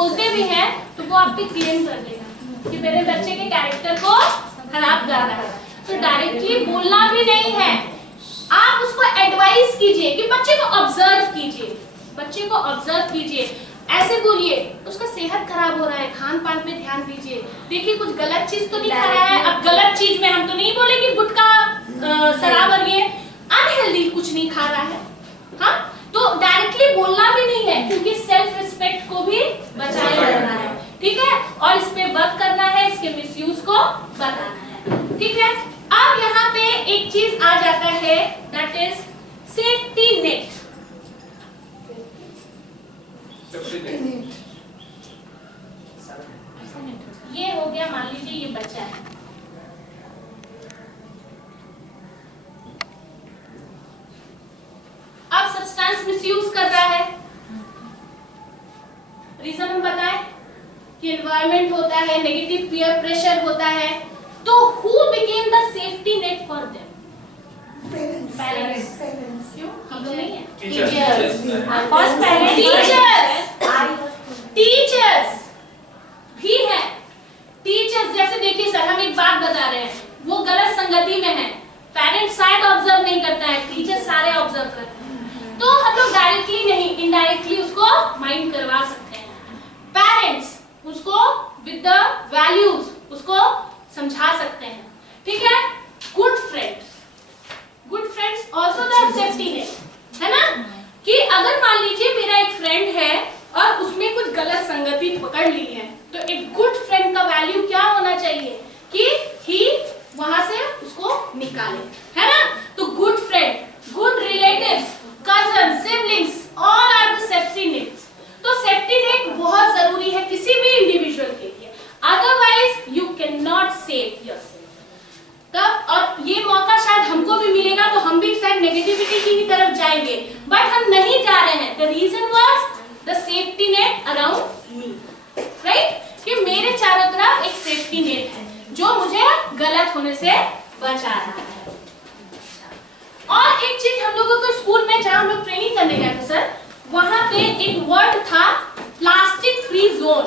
बोलते भी हैं तो वो आप पे क्लेम कर देगा कि मेरे बच्चे के कैरेक्टर को खराब कर रहा है। तो डायरेक्टली बोलना भी नहीं है, आप उसको एडवाइस कीजिए कि बच्चे को ऑब्जर्व कीजिए, बच्चे को ऑब्जर्व कीजिए। ऐसे बोलिए उसका सेहत खराब हो रहा है, खान पान पे ध्यान दीजिए, देखिए कुछ गलत चीज तो नहीं खा रहा है। अब गलत चीज में हम तो नहीं बोले कि गुटखा शराब और ये अनहेल्दी कुछ नहीं खा रहा है, हाँ, तो डायरेक्टली बोलना भी नहीं है क्योंकि सेल्फ रिस्पेक्ट को भी बचाया जाना है, ठीक है, और इस पे वर्क करना है, इसके मिसयूज को बताना है, ठीक है। अब यहाँ पे एक चीज आ जाता है दैट इज सेफ्टी नेट। ये हो गया, मान लीजिए ये बच्चा है, अब सब्सटेंस मिसयूज कर रहा है, रीजन हम बताएं कि एनवायरनमेंट होता है, नेगेटिव पीयर प्रेशर होता है, तो who became the safety net for them? Parents. क्यों? हम लोग नहीं है, टीचर्स। टीचर्स भी है। टीचर्स जैसे देखिए सर, हम एक बात बता रहे हैं, वो गलत संगति में है, पेरेंट्स शायद ऑब्जर्व नहीं करता है, टीचर सारे ऑब्जर्व करते हैं, तो हम लोग डायरेक्टली नहीं इनडायरेक्टली उसको माइंड करवा सकते हैं। पेरेंट्स उसको विद द वैल्यूज उसको समझा सकते हैं, ठीक है। Good friends also the safety net, है ना, कि अगर मान लीजिए मेरा एक फ्रेंड है और उसमें कुछ गलत संगति पकड़ ली है, तो एक गुड फ्रेंड का वैल्यू क्या होना चाहिए कि ही वहां से उसको निकाले, है ना। तो good friend, good relatives, cousin, siblings, all are the safety nets. तो सेफ्टी नेट बहुत जरूरी है किसी भी इंडिविजुअल के लिए, otherwise you can not save yourself. तब और ये मौका शायद हमको भी मिलेगा तो हम भी शायद नेगेटिविटी की तरफ जाएंगे, बट हम नहीं जा रहे हैं। The reason was the safety net around me, right, कि मेरे चारों तरफ एक सेफ्टी नेट है जो मुझे गलत होने से बचा रहा है। और एक चीज हम लोगों को स्कूल में जहां हम लोग ट्रेनिंग करने गए थे सर, वहां पे एक वर्ड था प्लास्टिक फ्री जोन।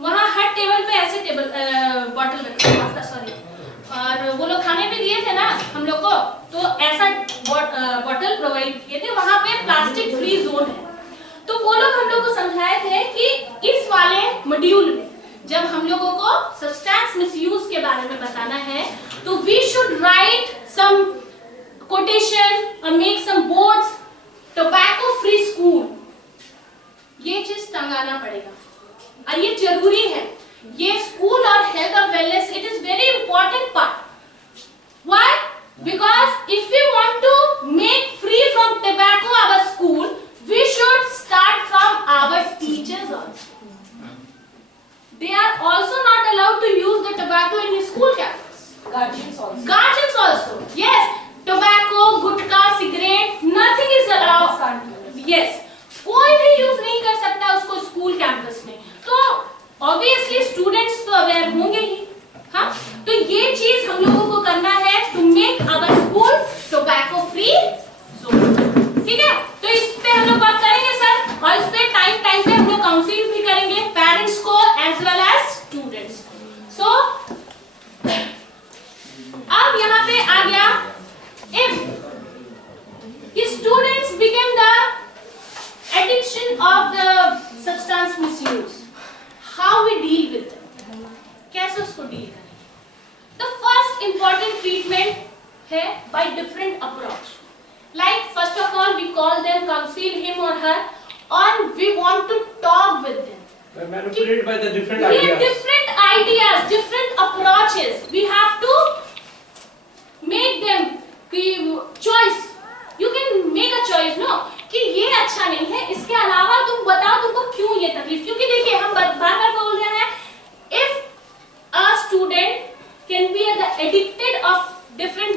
वहां हर टेबल पे ऐसे टेबल बॉटल रखा था, सॉरी, और वो लोग खाने पे दिए थे ना हम लोग को, तो ऐसा बॉटल प्रोवाइड किए थे, वहां पे प्लास्टिक फ्री जोन है। तो वो लोग हम लोग को समझाए थे कि इस वाले मॉड्यूल में जब हम लोगों को सब्सटेंस मिसयूज के बारे में बताना है, तो we should write some quotation और make some boards, tobacco free school, ये चीज टंगाना पड़ेगा और ये जरूरी है। ये स्कूल और हेल्थ और wellness, it is very important part. Why? Because if we want to make free from tobacco our school, we should start from our teachers also. They are also not allowed to use the tobacco in school campus. Guardians also. Yes, tobacco, gutkha, cigarette, nothing is allowed. Yes, कोई भी use नहीं कर सकता उसको school campus में। तो obviously students तो aware होंगे ही, हाँ, तो ये चीज हम लोगों को करना है to make our school tobacco free zone, ठीक है। तो इस पे हम लोग बात करेंगे सर, और इस पे टाइम पे हम लोग काउंसलिंग भी करेंगे पेरेंट्स को एज वेल एज स्टूडेंट्स। सो अब यहाँ पे आ गया, if students became the addiction of the substance misuse, how we deal with them, कैसे उसको डील करें? The first important treatment है by different approach. Like first of all we call them, counsel him or her, or we want to talk with them. Manipulated by the different ideas. Different ideas, different approaches. We have to make them choice. You can make a choice, no? कि ये अच्छा नहीं है, इसके अलावा तुम बताओ तुमको क्यों ये तकलीफ। क्योंकि देखिए हम बार-बार बोल रहे हैं, if a student can be addicted of different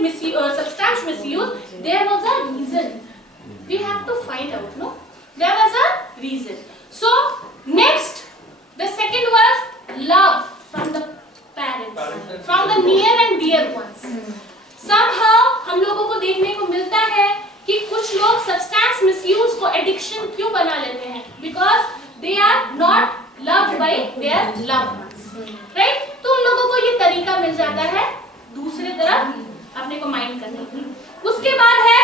substance misuse, there was a reason. We have to find out, no? There was a reason. So next, the second was love from the parents, from the near and dear ones. Somehow हम लोगों को देखने को मिलता है कि कुछ लोग सब्सटेंस मिसयूज को एडिक्शन क्यों बना लेते हैं, because they are not loved by their loved ones, right? तो उन लोगों को ये तरीका मिल जाता है दूसरे तरफ अपने को माइंड करने का। उसके बाद है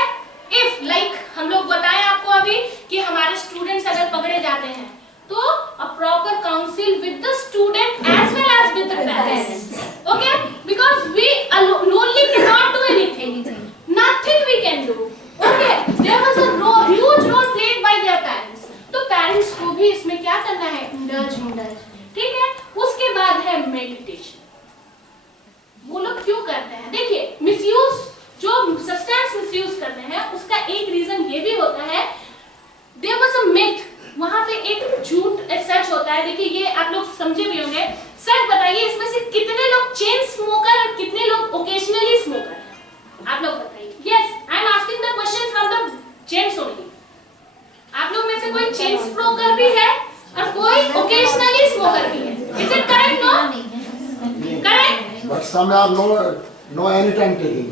if, like हम लोग बताएं आपको अभी कि हमारे स्टूडेंट्स अगर पकड़े जाते हैं तो a proper counsel with the student as well as with the parents, okay? Because we only cannot do anything, nothing we can do, okay? There was a huge role played by their parents, तो parents को भी इसमें क्या करना है, indulge, ठीक है? उसके बाद है meditation। वो लोग क्यों करते हैं? देखिए मिसयूज, जो सब्सटेंस मिसयूज करते हैं उसका एक रीजन ये भी होता है, देयर वाज अ मिथ, वहां पे एक झूठ सच होता है। देखिए ये आप लोग समझे भी होंगे। सच बताइए इसमें से कितने लोग चेन स्मोकर और कितने लोग ओकेजनली स्मोकर हैं? आप लोग बताइए। Yes, I am asking the question from the gents only. आप लोग में से कोई चेन स्मोकर भी है और कोई ओकेजनली स्मोकर भी है? Is it correct? No correct? But some are no anytime taking.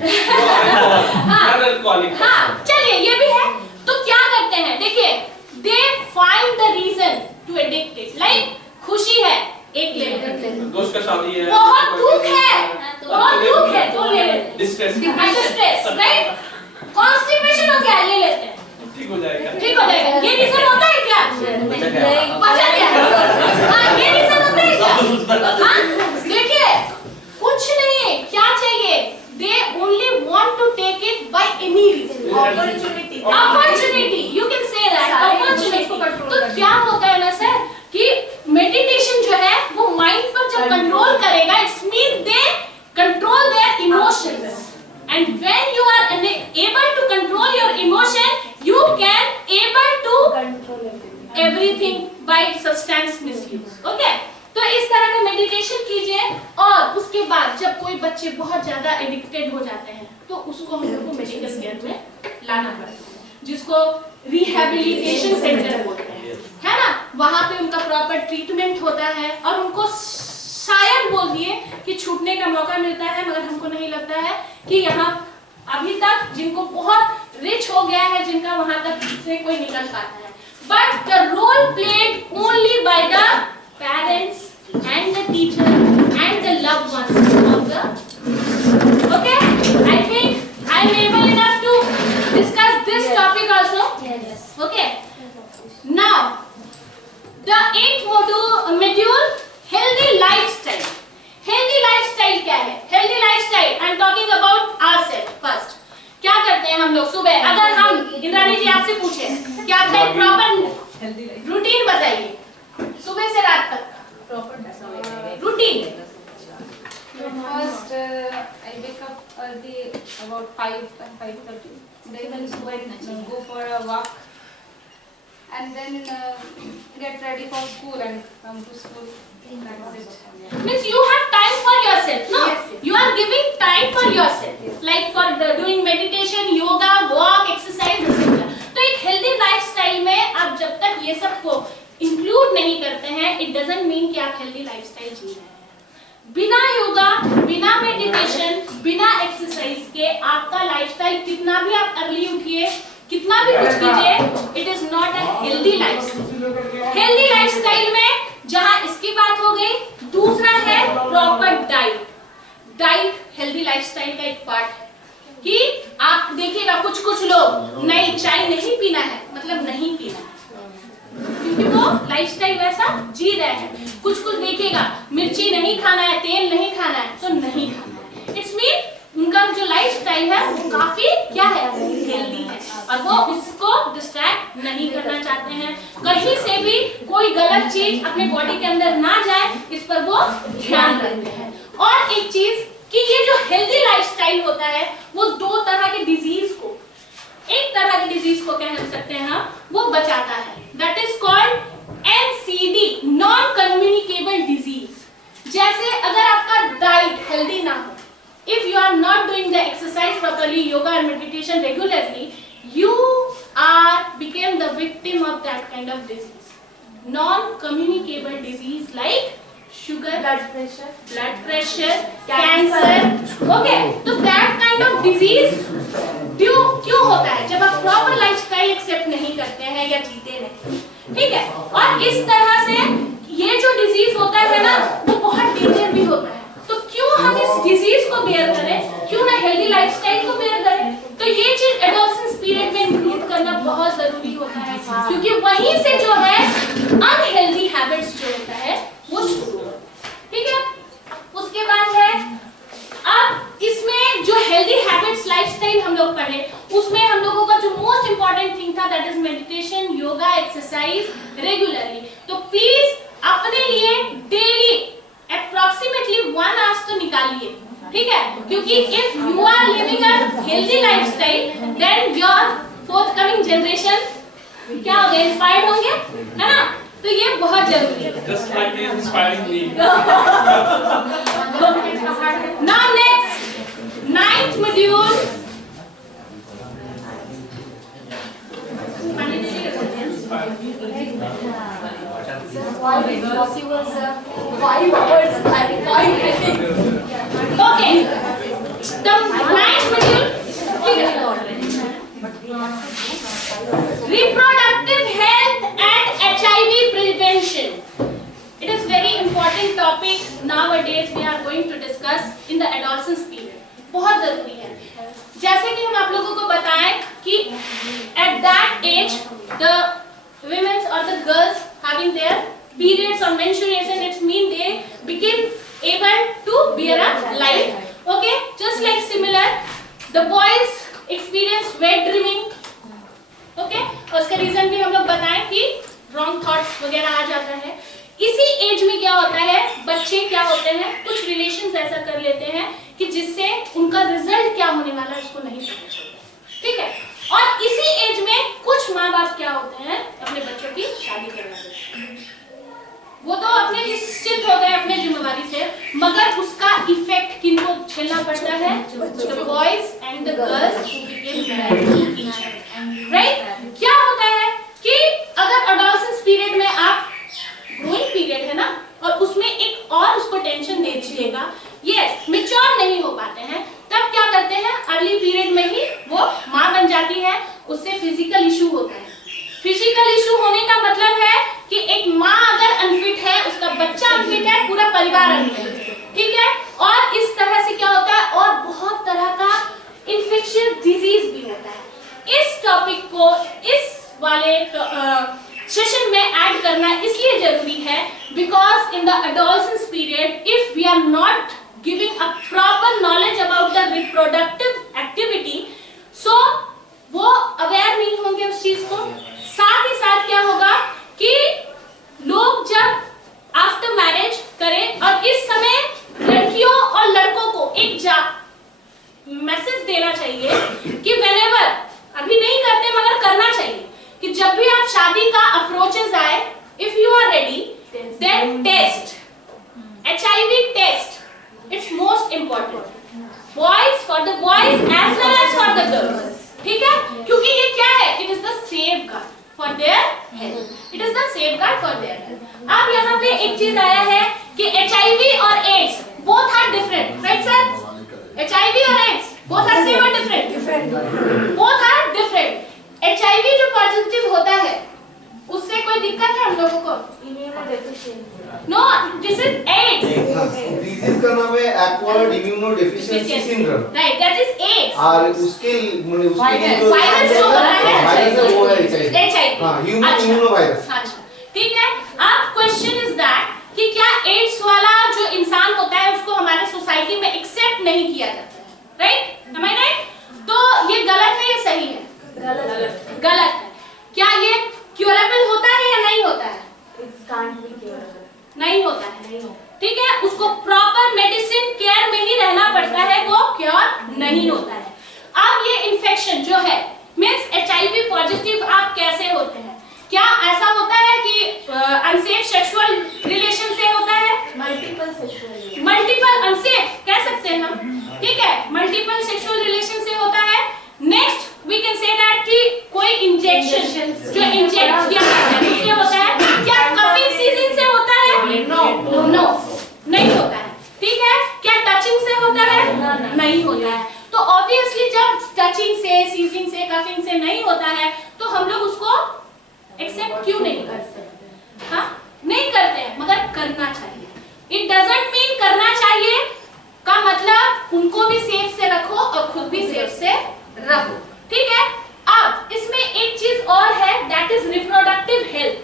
हाँ, चलिए ये भी है। तो क्या करते हैं? देखिए, they find the reason to addict it. Like खुशी है, एक ले लेते हैं। दोस्त का शादी है। बहुत दुख है, तो ले लेते हैं। Stress, right? कॉन्स्टिपेशन हो क्या? ले लेते हैं। ठीक हो जाएगा। ठीक हो जाएगा। ये रीजन होता है क्या? बचा क्या? हाँ, ये रीजन होता है क्या? हाँ, देखिए कुछ नहीं, क्या चाहिए? They only want to take it by any reason. Opportunity. You can say that. Opportunity. तो क्या होता है ना सर कि मेडिटेशन जो है वो माइंड पर जब कंट्रोल करेगा, it's mean they control their emotions, and when you are able to control your emotion, you can able to control everything by substance misuse. Okay? तो इस तरह का मेडिटेशन कीजिए। और उसके बाद जब कोई बच्चे बहुत ज्यादा एडिक्टेड हो जाते हैं तो उसको हम लोग को मेडिकल केयर में लाना पड़ता है, जिसको रिहैबिलिटेशन सेंटर बोलते हैं, है ना? वहां पे उनका प्रॉपर ट्रीटमेंट होता है और उनको शायद बोल दिए कि छूटने का मौका मिलता है, मगर हमको नहीं लगता है कि यहाँ अभी तक जिनको बहुत रिच हो गया है, जिनका वहां तक से कोई निकल पाता है। But the role played only by the parents and the teacher and the loved ones of the, okay? I think I am able enough to discuss this topic also. Yes. Okay. Now the 8th module, healthy lifestyle. Healthy lifestyle क्या है? Healthy lifestyle I am talking about ourselves first. क्या करते हैं हम लोग सुबह? अगर हम इंद्रानी जी आपसे पूछे कि आपका एक प्रॉपर रूटीन बताइए सुबह से रात तक का routine. First, I wake up early about 5:30. Then go for a walk, and then get ready for school and come to school. That's it. Means you have time for yourself, no? Yes. You are giving time for yourself, like for doing meditation, yoga, walk, exercise, etc. तो एक healthy lifestyle में आप जब तक ये सब को include नहीं करते हैं, इट डजंट मीन कि आप हेल्दी लाइफस्टाइल जी रहे हैं। बिना योगा, बिना मेडिटेशन, बिना एक्सरसाइज के आपका लाइफस्टाइल कितना भी आप अर्ली उठिए, कितना भी कुछ कीजिए, it is not a healthy lifestyle. Healthy lifestyle में जहां इसकी बात हो गई, दूसरा है proper diet. Diet healthy lifestyle का एक पार्ट है कि आप देखिएगा कुछ लोग नहीं, चाय नहीं पीना है मतलब नहीं पीना है, क्योंकि वो लाइफस्टाइल वैसा जी रहे हैं। कुछ देखिएगा मिर्ची नहीं खाना है, तेल नहीं खाना है, तो नहीं खाना है। इट्स मीन उनका जो लाइफस्टाइल है वो काफी क्या है, हेल्दी है, और वो इसको डिस्ट्रैक्ट नहीं करना चाहते हैं। कहीं से भी कोई गलत चीज अपने बॉडी के अंदर ना जाए, इस पर वो ध्यान रखते हैं। और एक चीज कि ये जो हेल्दी लाइफस्टाइल होता है वो दो तरह के डिजीज को, एक तरह की डिजीज को कह सकते हैं हम, वो बचाता है। That is called NCD, non communicable disease. जैसे अगर आपका डाइट हेल्दी ना हो, if you are not doing the exercise properly, yoga और meditation regularly, you are became the victim of that kind of disease, non-communicable disease like sugar, blood pressure, cancer. Okay, तो that kind of disease क्यों होता है? जब आप proper lifestyle accept नहीं करते हैं या जीते नहीं, ठीक है? और इस तरह से ये जो होता है ना वो बहुत डेंजर भी होता है, तो क्यों हम इस डिजीज को बेयर करें, क्यों ना हेल्दी लाइफस्टाइल को बेयर करें। तो ये चीज एडोलसेंस पीरियड में इंक्लूड करना बहुत जरूरी होता है, क्योंकि वहीं से जो है अनहेल्दी हैबिट्स जो होता है वो शुरू होता है। ठीक है, उसके बाद है अब इसमें जो हेल्दी हैबिट्स लाइफस्टाइल हम लोग पढ़े, उसमें हम लोगों का जो मोस्ट इंपॉर्टेंट थिंग था that is meditation, yoga, exercise regularly. तो प्लीज अपने लिए डेली अप्रोक्सीमेटली 1 आवर तो निकालिए, ठीक है, क्योंकि if you are living a healthy lifestyle then your forthcoming generation क्या होगा, इंस्पायर्ड होंगे, है ना। तो ये बहुत जरूरी है। Just like inspiring me. Now next 9th module. Okay. The 9th module. Reproductive health and HIV prevention. It is very important topic nowadays we are going to discuss in the adolescence period. बहुत जरूरी है। जैसे कि हम आप लोगों को बताएं कि at that age the women or the girls having their periods or menstruation, it means they became able to bear a life. Okay, just like similar, the boys experience wet dreaming. Okay, उसका reason भी हम लोग बताएं कि wrong thoughts वगैरह आ जाता है। इसी एज में क्या होता है, बच्चे क्या होते हैं, कुछ रिलेशंस ऐसा कर लेते हैं कि जिससे उनका रिजल्ट क्या होने वाला है उसको नहीं पता चलता, ठीक है। और इसी एज में कुछ माँ बाप क्या होते हैं, अपने बच्चों की शादी करवा देते हैं। वो तो अपने निश्चित हो गए अपने जिम्मेवारी से, मगर उसका इफेक्ट किनको झेलना पड़ता है, the boys and the girls who became married to each other, right. क्या होता है कि अगर एडोलसेंस पीरियड में आप, ग्रोइंग पीरियड है ना, और उसमें एक और उसको टेंशन दे दीजिएगा, यस मैच्योर नहीं हो पाते हैं, तब क्या करते हैं, अर्ली पीरियड में ही वो माँ बन जाती है, उससे फिजिकल इशू होता है। फिजिकल इशू होने का मतलब है कि एक माँ अगर अनफिट है, उसका बच्चा अनफिट है, पूरा परिवार अनफिट है, ठीक है। और इस तरह से क्या होता है, और बहुत तरह का इन्फेक्शियस डिजीज भी होता है। इस टॉपिक को इस वाले सेशन में ऐड करना इसलिए जरूरी है because in the adolescence period if we are not giving a proper knowledge about the reproductive activity, so वो अवेयर नहीं होंगे उस चीज को। साथ ही साथ क्या होगा कि लोग जब आफ्टर मैरिज करें, और इस समय लड़कियों और लड़कों को एक मैसेज देना चाहिए कि व्हेनेवर, अभी नहीं करते मगर करना चाहिए, कि जब भी आप शादी का अप्रोचेस आए, if you are ready then test HIV test, it's most important, boys for the boys as well as for the girls, ठीक है, क्योंकि ये क्या है, it is the safeguard for their health, it is the safeguard for their health. अब यहाँ पे एक चीज आया है कि HIV और AIDS both are different, right sir. HIV और AIDS both are same or different? Both are different. HIV जो पॉजिटिव होता है उससे कोई दिक्कत है हम लोगों को? No, this is AIDS. Disease का नाम है acquired immunodeficiency syndrome. Right, that is AIDS. और उसके वायरस जो होता है वायरस वो है HIV. हां, ह्यूमन इम्यूनोवायरस। अच्छा, ठीक है। अब क्वेश्चन इज दैट कि क्या एड्स वाला जो इंसान होता है उसको हमारे सोसाइटी में एक्सेप्ट नहीं किया जाता है, राइट? एम आई राइट? तो ये गलत है या सही है? गलत है। क्या ये क्योरेबल होता है या नहीं होता है? नहीं होता है, ठीक है। उसको प्रॉपर मेडिसिन केयर में ही रहना पड़ता है, वो क्योर नहीं होता है। अब ये इन्फेक्शन जो है मींस HIV पॉजिटिव आप कैसे होते हैं? क्या ऐसा होता है कि अनसेफ सेक्सुअल रिलेशन से होता है? मल्टीपल अनसेफ कह सकते हैं हम, ठीक है, मल्टीपल सेक्सुअल रिलेशन से होता है। Next we can say that कि कोई इंजेक्शन जो इंजेक्ट किया जाता है उससे होता है। क्या कपिंग सीजन से होता है? नो, नहीं होता है, ठीक है। क्या टचिंग से होता है? नहीं होता है। तो ऑब्वियसली जब टचिंग से, सीजिंग से, कपिंग से नहीं होता है तो हम लोग उसको एक्सेप्ट क्यों नहीं करते? हाँ, नहीं करते हैं, मगर करना चाहिए। इट डजंट मीन करना चाहिए का मतलब उनको भी सेफ से रखो और खुद भी सेफ से रहो, ठीक है। अब इसमें एक चीज और है, दैट इज रिप्रोडक्टिव हेल्थ।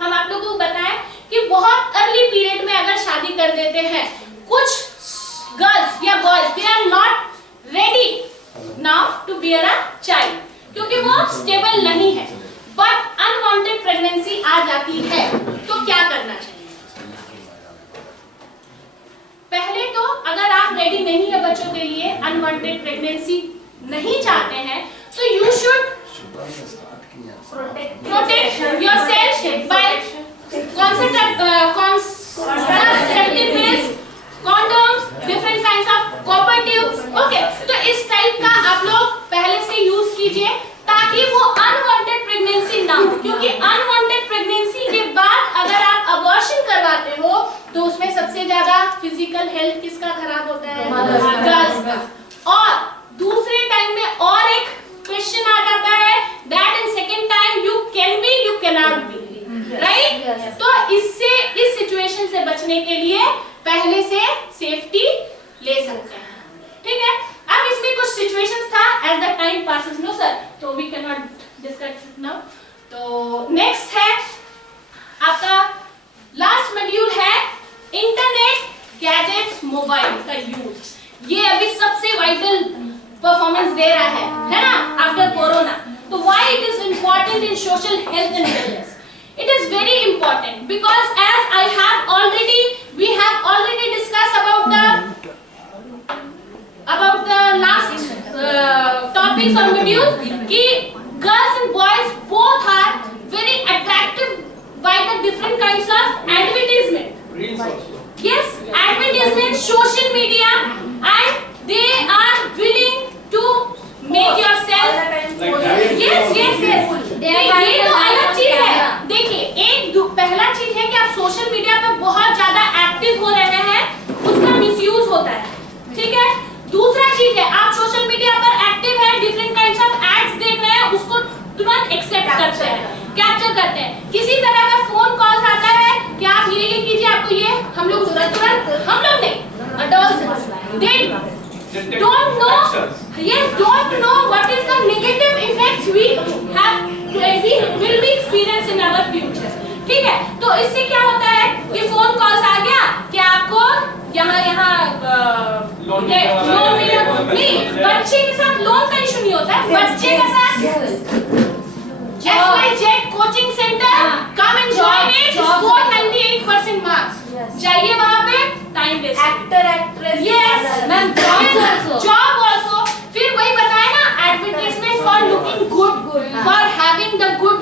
हम आप लोगों को बताएं कि बहुत अर्ली पीरियड में अगर शादी कर देते हैं, कुछ गर्ल्स या boys they are not ready now to bear a child, क्योंकि वो स्टेबल नहीं है, बट अनवांटेड प्रेगनेंसी आ जाती है, तो क्या करना चाहिए? पहले तो अगर आप रेडी नहीं है बच्चों के लिए, अनवांटेड प्रेगनेंसी नहीं चाहते हैं, तो you should protect yourself by contraceptive pills, condoms, different kinds of copper tubes, okay? तो इस टाइप का आप लोग पहले से यूज कीजिए ताकि वो अनवांटेड प्रेगनेंसी ना हो, क्योंकि अनवांटेड प्रेगनेंसी के बाद अगर आप अबॉर्शन करवाते हो तो उसमें सबसे ज्यादा फिजिकल हेल्थ किसका खराब होता है? गर्ल्स का। और दूसरे टाइम में और एक क्वेश्चन आ जाता है, that in second time you can be, you can not be, right? तो इससे, इस सिचुएशन से बचने के लिए पहले से सेफ्टी ले सकते हैं, ठीक है। अब इसमें कुछ सिचुएशंस था, as the time passes, no sir, तो we can not discuss it now. तो नेक्स्ट है आपका लास्ट मॉड्यूल है इंटरनेट, गैजेट्स, मोबाइल का यूज। ये अभी सबसे वाइटल परफॉर्मेंस दे रहा है ना, आफ्टर कोरोना। तो why it is important in social health and wellness? It is very important because as I have already, we have already discussed about the last topics or modules कि girls and boys both are very attractive by the different kinds of advertisement. Reels also. Yes, advertisement, social media, and they are willing to make yourself. Yes, yes, yes. ये तो अलग चीज है। देखिए, एक पहला चीज है कि आप सोशल मीडिया पे बहुत ज्यादा एक्टिव हो रहे हैं, उसका मिसयूज होता है, ठीक है। दूसरा चीज है, आप सोशल मीडिया पर एक्टिव है, डिफरेंट काइंड्स ऑफ एड्स देख रहे हैं, उसको तुरंत एक्सेप्ट करते हैं, कैप्चर करते हैं। किसी तरह का फोन कॉल आता है कि आप ये कीजिए, आपको ये, हम लोग तुरंत, हम लोग नहीं, adults, they don't know, yes, don't know what is the negative effects we will be experience in our future, ठीक है। तो इससे क्या होता है कि फोन कॉल्स आ गया कि आपको यहाँ लोन नहीं, बच्चे के साथ लोन का इशू नहीं होता है, बच्चे के साथ XYZ coaching centre, come and join it, score 98% marks, जाइए वहाँ पे, time waste, actor actress, yes ma'am, job also. फिर वही बताया ना, advertisement for looking good, for having the good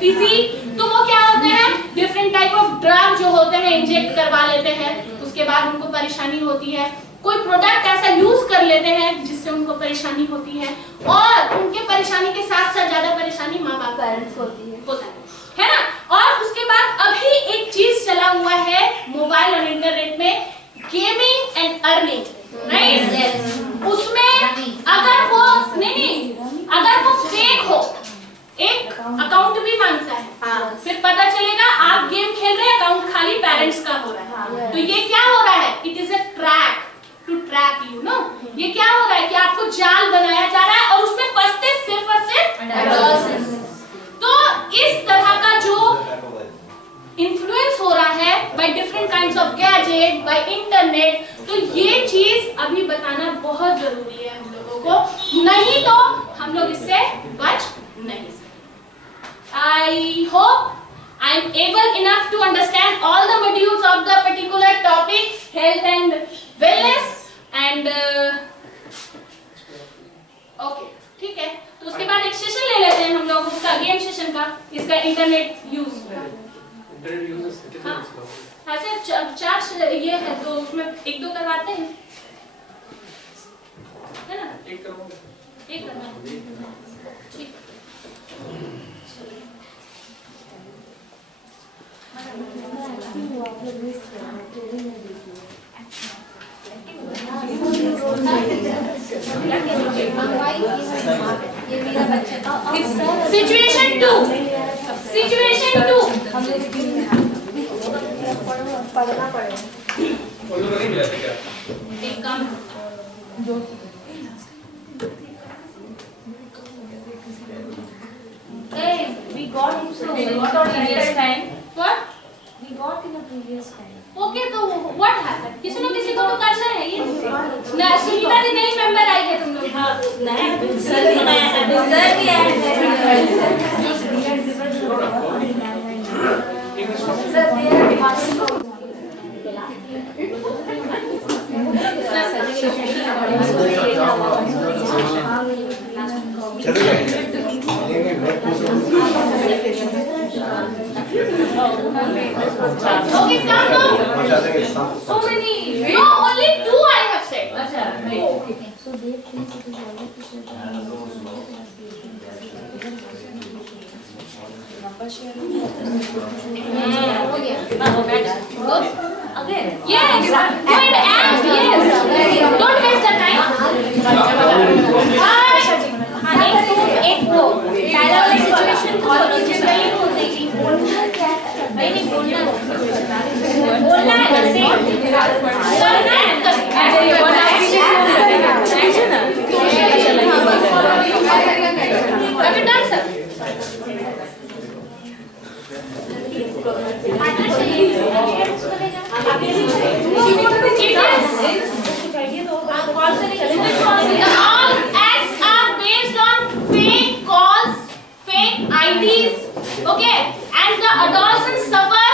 physique, तो वो क्या होते हैं, डिफरेंट टाइप ऑफ ड्रग जो होते हैं इंजेक्ट करवा लेते हैं, उसके बाद उनको परेशानी होती है, कोई प्रोडक्ट ऐसा यूज कर लेते हैं जिससे उनको परेशानी होती है, और उनके परेशानी के साथ साथ ज्यादा परेशानी माँ बाप पेरेंट्स होती है ना। और उसके बाद अभी एक चीज चला हुआ है मोबाइल और इंटरनेट में, गेमिंग एंड अर्निंग, राइट? उसमें अगर वो नहीं, अगर वो फेक हो, एक अकाउंट भी मांगता है, फिर पता चलेगा आप गेम खेल रहे हैं, अकाउंट खाली पेरेंट्स का हो रहा है, तो ये क्या हो रहा है? It is a trap to trap you, no. ये क्या हो रहा है कि आपको जाल बनाया जा रहा है और उसमें फंसते सिर्फ और सिर्फ एडल्ट्स। तो इस तरह का जो इन्फ्लुएंस हो रहा है by different kinds of gadget, by internet, तो ये चीज अभी बताना बहुत जरूरी है हम लोगों को, नहीं तो हम लोग इससे बच नहीं सकते। I hope I am able enough to understand all the modules of the particular topic, health and wellness, and okay, ठीक है। तो उसके बाद एक सेशन ले लेते हैं हम लोग, उसका गेम सेशन का, इसका इंटरनेट यूज का। इंटरनेट यूज कितने हाँ सर, चार ये है, तो उसमें एक दो करवाते हैं, है ना? एक करवाओगे? एक करवाएंगे, ठीक। Situation 2. पढ़ना पड़ेगा। उन लोगों को नहीं मिला था क्या? एक काम Hey, we got in previous time. what We got in a previous time. Okay तो व्हाट हैपेंड किसी न किसी को तो करना है ये ना सुनीता दी नई मेंबर आई है तुम लोग हां नया सर भी नया है सर भी add sir they are department okay come now so many no only two I have said अच्छा So they think it is already again yes go and ask yes don't waste the time एक वो dialogue वाली situation को बोलो generally बोलते हैं कि बोलना क्या नहीं बोलना है ऐसे करना है अभी done sir all acts are based on fake calls, fake IDs, okay, and the adolescents suffer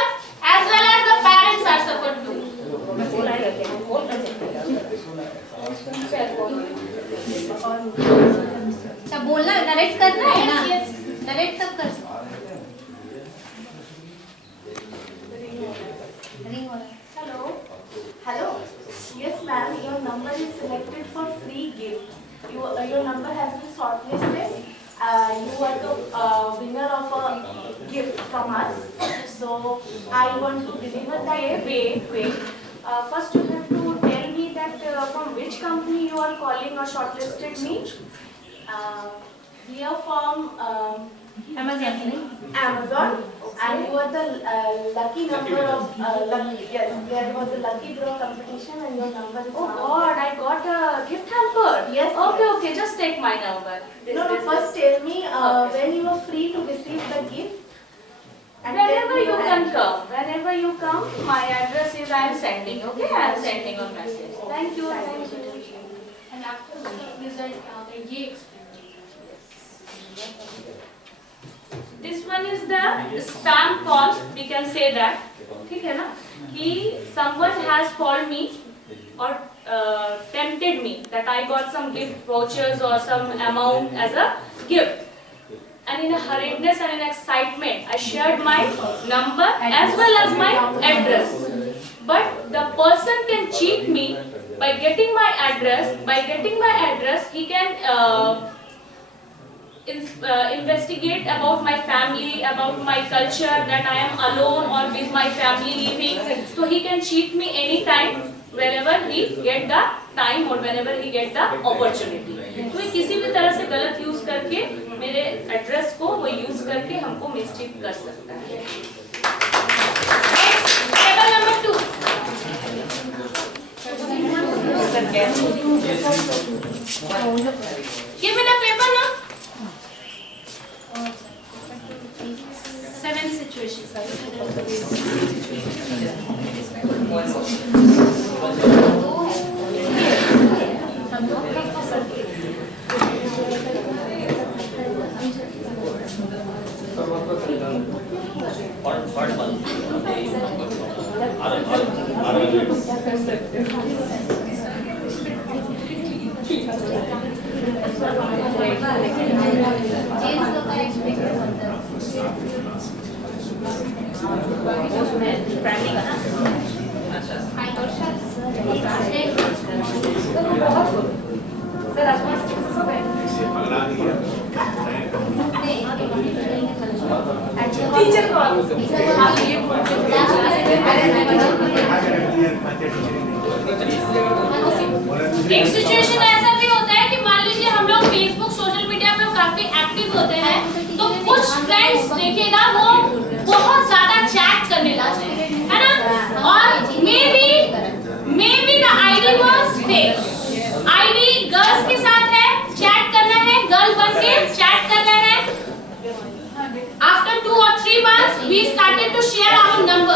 as well as the parents are suffered too. अच्छा बोलना नरेट करना है ना नरेट तब कर Hello. Yes, ma'am. Your number is selected for free gift. Your number has been shortlisted. You are the winner of a gift from us. So I want to deliver that. Wait. First, you have to tell me that from which company you are calling or shortlisted me. We are from Amazon, and you are the lucky number of lucky. Yes, there was a lucky draw competition, and your number is. Oh God, I got a gift hamper. Yes. Okay, just take my number. No, first tell me when you are free to receive the gift. And Whenever then you can come. Whenever you come, my address is I am sending. Okay, I am sending a message. Thank you. And after the result ये This one is the spam call. We can say that. ठीक है ना? कि someone has called me or tempted me that I got some gift vouchers or some amount as a gift. And in a hurriedness and in excitement, I shared my number as well as my address. But the person can cheat me by getting my address. By getting my address, he can investigate about my family, about my culture, that I am alone or with my family living. So he can cheat me anytime, whenever he get the time or whenever he get the opportunity. तो ये किसी भी तरह से गलत use करके मेरे address को वो यूज करके हमको मिसचीट कर सकता है. Table number 2 give me the paper now 7 situations teacher call एक सिचुएशन ऐसा भी होता है कि मान लीजिए हम लोग फेसबुक सोशल मीडिया पे काफी एक्टिव होते हैं तो कुछ फ्रेंड्स देखिएगा वो बहुत ज्यादा चैट करने लगते हैं है ना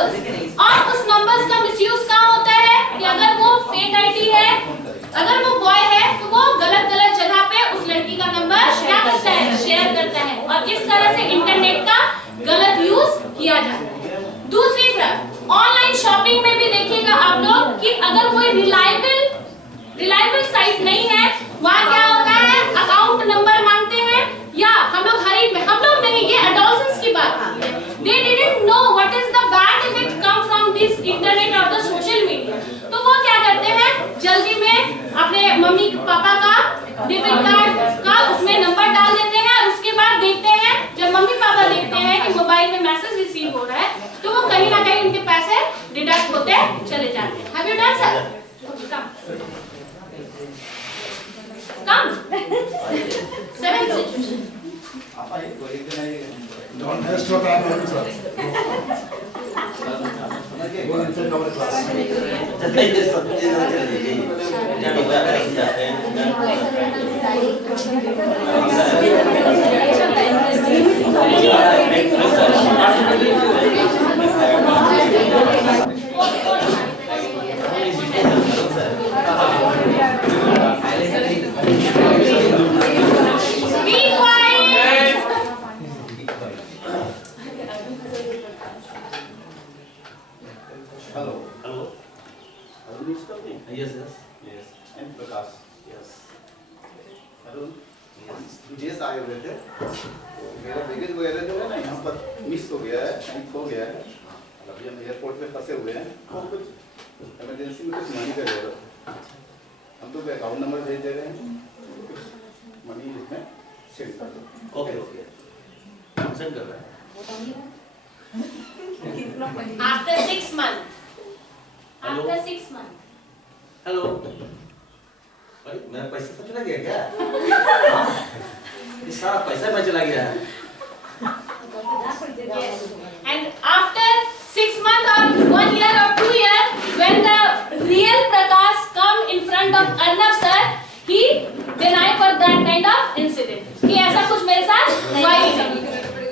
नंबर्स, और उस नंबर्स का मिसयूज कहाँ होता है कि अगर वो फेक आईडी है, अगर वो बॉय है तो वो गलत गलत जगह पे उस लड़की का नंबर क्या करता है, शेयर करता है, और इस तरह से इंटरनेट का गलत यूज किया जाता है। दूसरी तरफ ऑनलाइन शॉपिंग में भी देखिएगा आप लोग कि अगर कोई रिलायबल साइट नहीं है, वहाँ क्या होता है, अकाउंट नंबर मांगते हैं, या हम लोग नहीं, ये एडोलसेंस की बात है, they didn't know what is the bad effect come from this internet or the social media, तो वो क्या करते हैं, जल्दी में अपने मम्मी पापा का डेबिट कार्ड का उसमें नंबर डाल देते हैं, और उसके बाद देखते हैं, जब मम्मी पापा देखते हैं कि मोबाइल में मैसेज रिसीव हो रहा है, तो वो कहीं ना कहीं उनके पैसे डिडक्ट होते चले जाते हैं। Have you done sir? Come. Seventh situation. Don't waste your time, sir. Go and take our class. Be quiet. Hello. Hello. Arun is coming. Yes, yes. Yes. And Prakash. Yes. Arun. Yes. विदेश आए हुए थे, मेरा baggage वगैरह जो है ना यहाँ पर मिस हो गया है, कहीं खो गया है, अभी हम एयरपोर्ट पे फंसे हुए हैं, और कुछ इमरजेंसी में कुछ मनी का जरूरत है, हम तो अकाउंट नंबर भेज दे रहे हैं, कुछ मनी इसमें सेंड कर दो। Okay okay. सेंड कर रहा है। After 6 months. Hello? After 6 months. Hello. भाई मेरा पैसा तो चला गया क्या? हाँ? ये सारा पैसा मैं चला गया है। Yes. And after 6 months or 1 year or 2 years, when the real Prakash come in front of Arnab sir, he deny for that kind of incident. कि ऐसा कुछ मेरे साथ हुआ ही नहीं।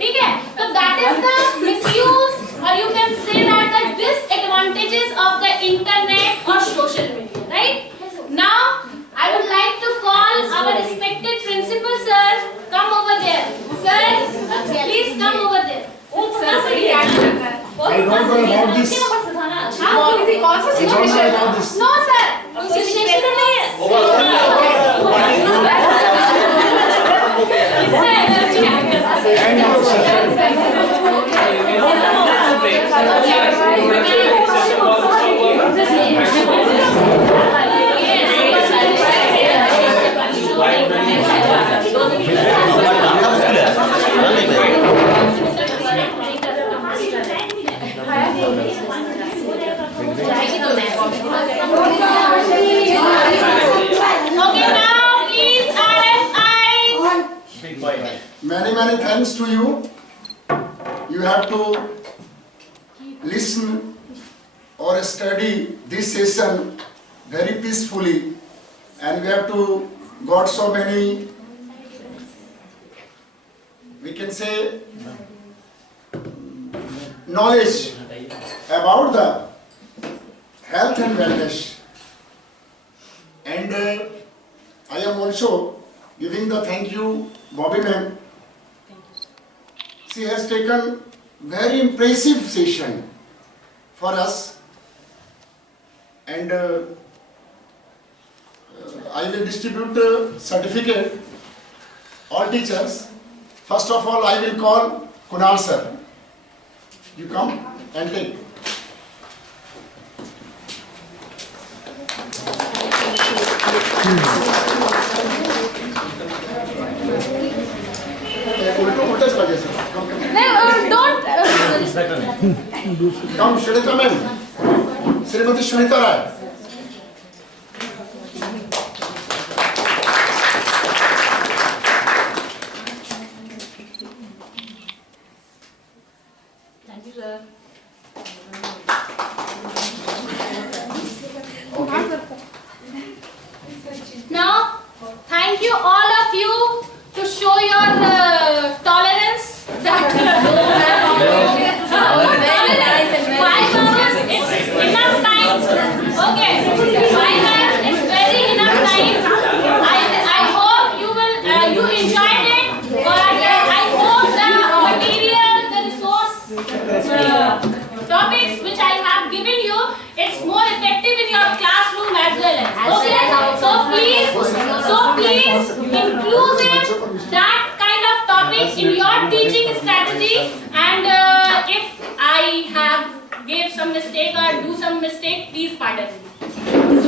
ठीक है? तो that is the misuse, or you can say that the disadvantages of the internet or social media, right? Now I would like to call our respected principal sir, come over there. Sir, please come over there. I don't know about this. कौन सा I don't know about this. No sir, situation नहीं है। End of session. Okay, now please RFI. Many thanks to you. You have to listen or study this session very peacefully, and we have to got so many, we can say, knowledge about the health and wellness. And I am also giving the thank you, Bobby ma'am. She has taken very impressive session for us, and I will distribute a certificate all teachers. First of all, I will call Kunal sir. You come and take. उल्टा चला गया sir. Don't. Come, Shweta ma'am. Shrimati Shweta Rai. Thank you, sir. Now, thank you all of you to show your tolerance. Why? Okay, so please include that kind of topic in your teaching strategy, and if I have gave some mistake or do some mistake, please pardon me.